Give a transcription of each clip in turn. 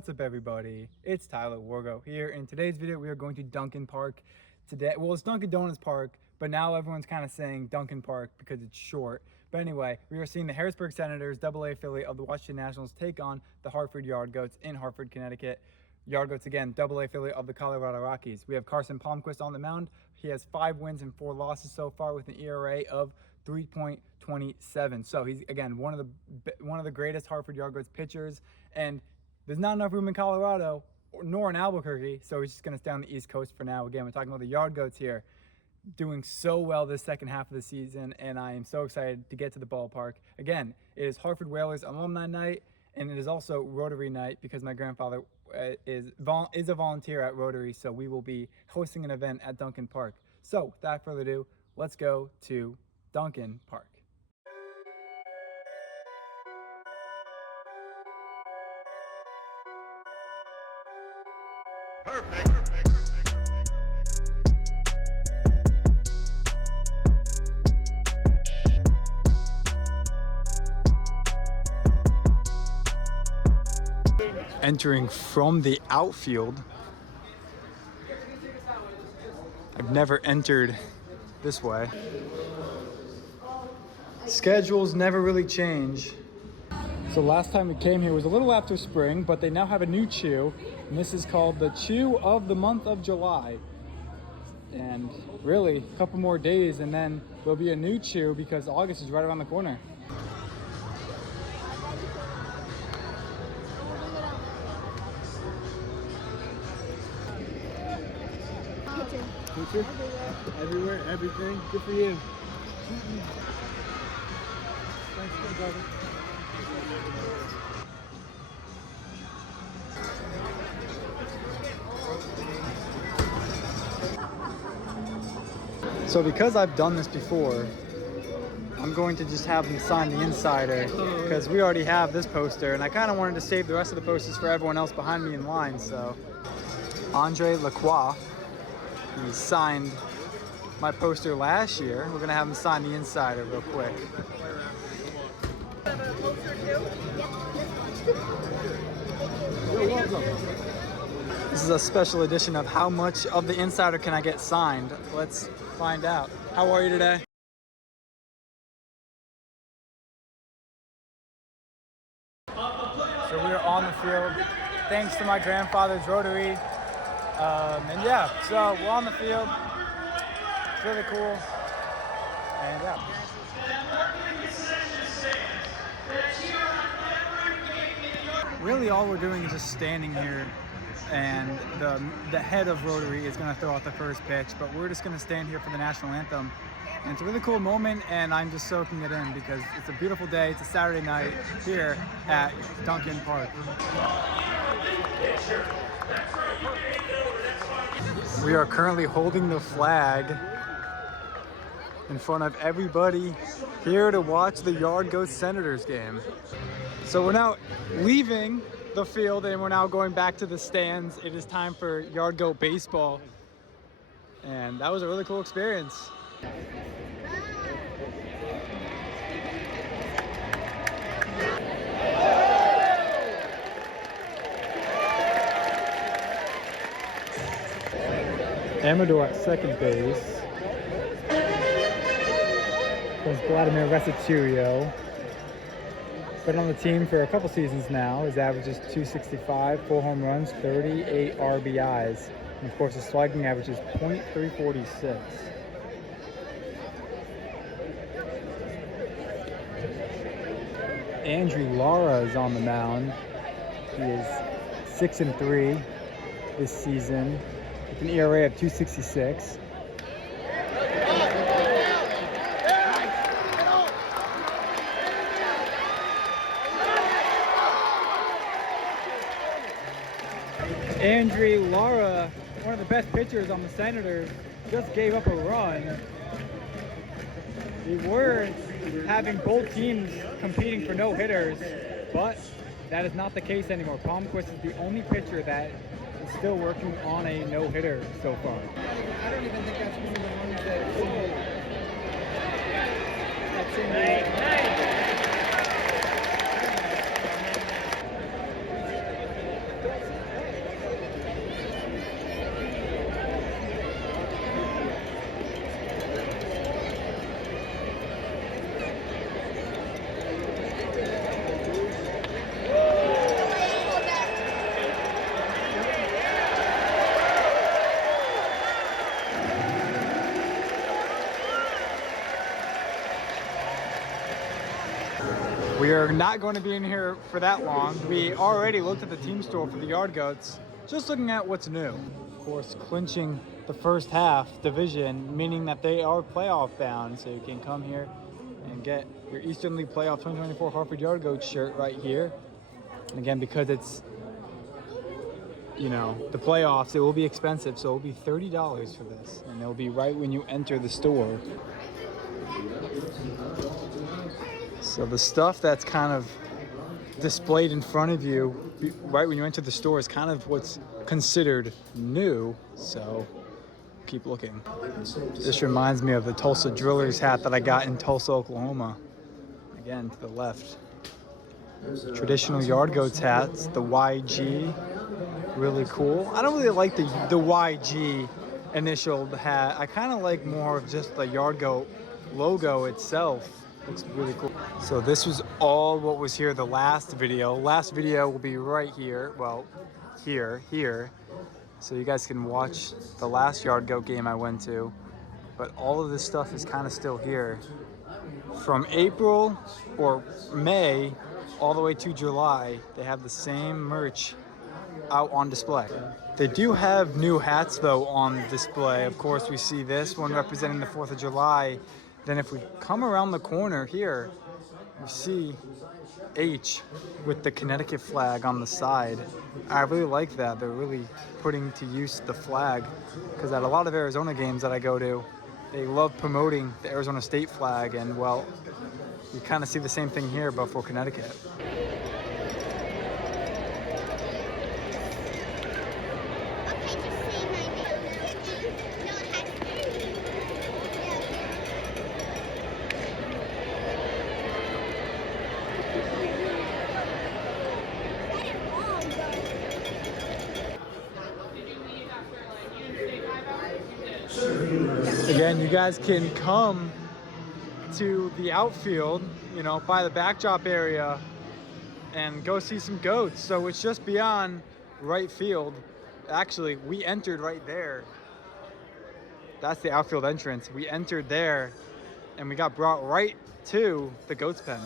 What's up, everybody? It's Tyler Wargo here. In today's video, we are going to Dunkin Park today. Well, it's Dunkin Donuts Park, but now everyone's kind of saying Dunkin Park because it's short. But anyway, we are seeing the Harrisburg Senators, AA affiliate of the Washington Nationals, take on the Hartford Yard Goats in Hartford, Connecticut. Yard Goats, again, AA affiliate of the Colorado Rockies. We have Carson Palmquist on the mound. He has 5 wins and 4 losses so far with an ERA of 3.27. So he's, again, one of the greatest Hartford Yard Goats pitchers, and there's not enough room in Colorado nor in Albuquerque, so he's just going to stay on the East Coast for now. Again, we're talking about the Yard Goats here, doing so well this second half of the season, and I am so excited to get to the ballpark. Again, it is Hartford Whalers Alumni Night, and it is also Rotary Night because my grandfather is a volunteer at Rotary, so we will be hosting an event at Dunkin Park. So without further ado, let's go to Dunkin Park. Perfect. Entering from the outfield. I've never entered this way. Schedules never really change. So last time we came here was a little after spring, but they now have a new chew, and this is called the Chew of the month of July. And really, a couple more days and then there'll be a new chew because August is right around the corner. Picture? Everywhere, everything. Good for you. Thanks, brother. So because I've done this before, I'm going to just have them sign the insider because we already have this poster, and I kind of wanted to save the rest of the posters for everyone else behind me in line. So Andre Lacroix, he signed my poster last year. We're gonna have him sign the insider real quick. You're welcome. This is a special edition of how much of the insider can I get signed. Let's find out. How are you today? So we're on the field thanks to my grandfather's Rotary. And yeah, so we're on the field. It's really cool. And yeah. Really all we're doing is just standing here, and the head of Rotary is going to throw out the first pitch, but we're just going to stand here for the national anthem. And it's a really cool moment, and I'm just soaking it in because it's a beautiful day. It's a Saturday night here at Dunkin Park. We are currently holding the flag in front of everybody here to watch the Yard Goats Senators game. So we're now leaving the field and we're now going back to the stands. It is time for Yard Goat baseball, and that was a really cool experience. Amador at second base. There's Vladimir Resiturio. Been on the team for a couple seasons now. His average is .265, 4 home runs, 38 RBIs. And of course, his slugging average is .346. Andrew Lara is on the mound. He is 6-3 this season with an ERA of .266. Andrew Lara, one of the best pitchers on the Senators, just gave up a run. We were having both teams competing for no hitters, but that is not the case anymore. Palmquist is the only pitcher that is still working on a no-hitter so far. I don't even think that's one of the ones that's in the... We are not going to be in here for that long. We already looked at the team store for the yard goats, just looking at what's new. Of course, clinching the first half division, meaning that they are playoff bound, so you can come here and get your Eastern League Playoff 2024 Hartford Yard Goats shirt right here. And again, because it's, you know, the playoffs, it will be expensive, so it will be $30 for this, and it'll be right when you enter the store. So the stuff that's kind of displayed in front of you right when you enter the store is kind of what's considered new, so keep looking. This reminds me of the Tulsa Drillers hat that I got in Tulsa, Oklahoma. Again, to the left. Traditional Yard Goats hats, the YG, really cool. I don't really like the YG initial hat. I kind of like more of just the Yard Goat logo itself. Looks really cool. So this was all what was here the last video. Last video will be right here. Well, here. So you guys can watch the last Yard Goat game I went to. But all of this stuff is kind of still here. From April or May all the way to July, they have the same merch out on display. They do have new hats though on display. Of course, we see this one representing the 4th of July. Then if we come around the corner here, we see H with the Connecticut flag on the side. I really like that. They're really putting to use the flag, because at a lot of Arizona games that I go to, they love promoting the Arizona State flag, and well, you kind of see the same thing here, but for Connecticut. Again, you guys can come to the outfield, you know, by the backdrop area and go see some goats. So it's just beyond right field. Actually, we entered right there. That's the outfield entrance. We entered there and we got brought right to the goats pen.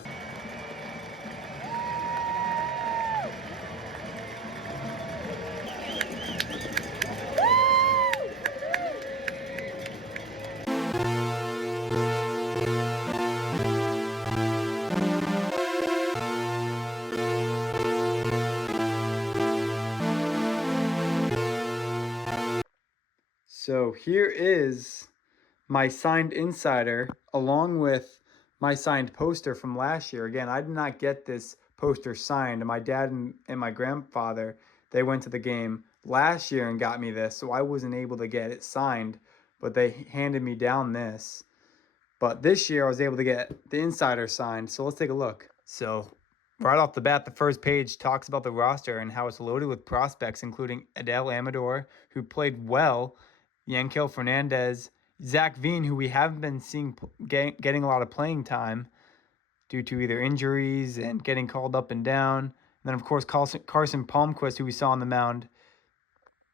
So here is my signed insider along with my signed poster from last year. Again, I did not get this poster signed. My dad and my grandfather, they went to the game last year and got me this, so I wasn't able to get it signed, but they handed me down this. But this year I was able to get the insider signed, so let's take a look. So right off the bat, the first page talks about the roster and how it's loaded with prospects, including Adele Amador, who played well, Yankel Fernandez, Zach Veen, who we haven't been seeing getting a lot of playing time due to either injuries and getting called up and down. And then, of course, Carson Palmquist, who we saw on the mound.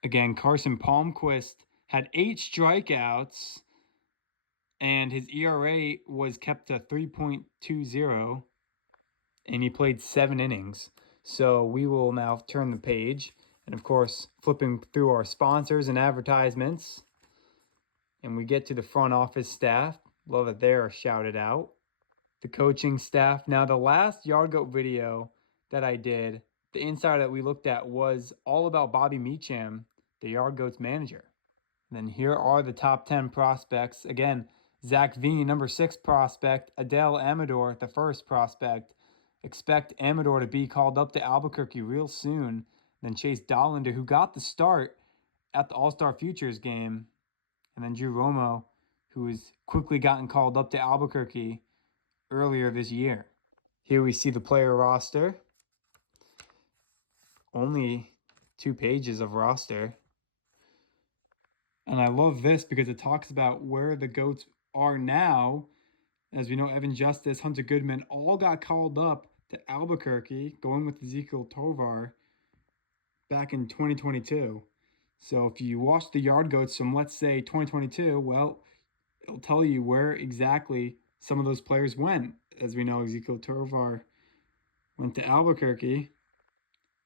Again, Carson Palmquist had 8 strikeouts, and his ERA was kept to 3.20, and he played 7 innings. So we will now turn the page. And of course, flipping through our sponsors and advertisements, and we get to the front office staff. Love that they're shouted out. The coaching staff. Now, the last Yard Goat video that I did, the insider that we looked at was all about Bobby Meacham, the Yard Goats manager. And then here are the top 10 prospects. Again, Zach Veen, number 6 prospect. Adele Amador, the 1st prospect. Expect Amador to be called up to Albuquerque real soon. Then Chase Dollander, who got the start at the All-Star Futures game. And then Drew Romo, who has quickly gotten called up to Albuquerque earlier this year. Here we see the player roster. Only 2 pages of roster. And I love this because it talks about where the goats are now. As we know, Evan Justice, Hunter Goodman, all got called up to Albuquerque, going with Ezekiel Tovar back in 2022. So if you watch the Yard Goats from, let's say, 2022, well, it'll tell you where exactly some of those players went. as we know, Ezekiel Tovar went to Albuquerque.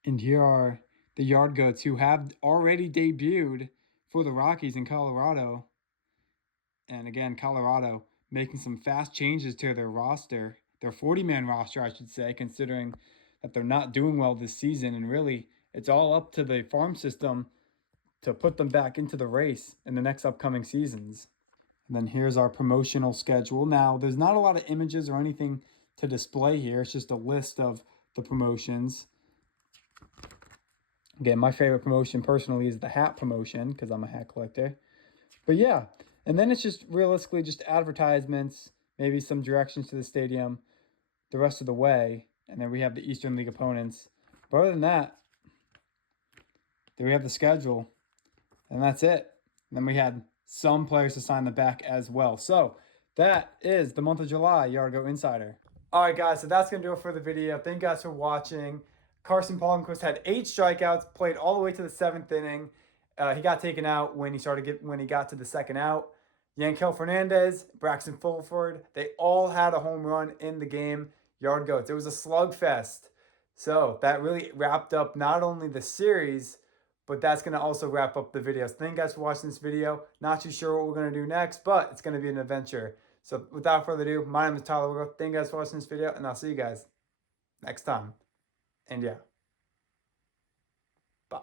And here are the Yard Goats who have already debuted for the Rockies in Colorado. And again, Colorado making some fast changes to their roster, their 40-man roster, I should say, considering that they're not doing well this season. And really, it's all up to the farm system to put them back into the race in the next upcoming seasons. And then here's our promotional schedule. Now, there's not a lot of images or anything to display here. It's just a list of the promotions. Again, my favorite promotion personally is the hat promotion because I'm a hat collector. But yeah, and then it's just realistically just advertisements, maybe some directions to the stadium the rest of the way. And then we have the Eastern League opponents. But other than that, there we have the schedule. And that's it. And then we had some players to sign the back as well. So that is the month of July Yard Goat Insider. All right, guys, so that's going to do it for the video. Thank you guys for watching. Carson Palmquist had 8 strikeouts, played all the way to the 7th inning. He got taken out when he got to the 2nd out. Yankel Fernandez, Braxton Fulford, they all had a home run in the game. Yard Goats. It was a slugfest. So that really wrapped up not only the series, but that's going to also wrap up the video. So thank you guys for watching this video. Not too sure what we're going to do next, but it's going to be an adventure. So without further ado, my name is Tyler. Thank you guys for watching this video, and I'll see you guys next time. And yeah. Bye.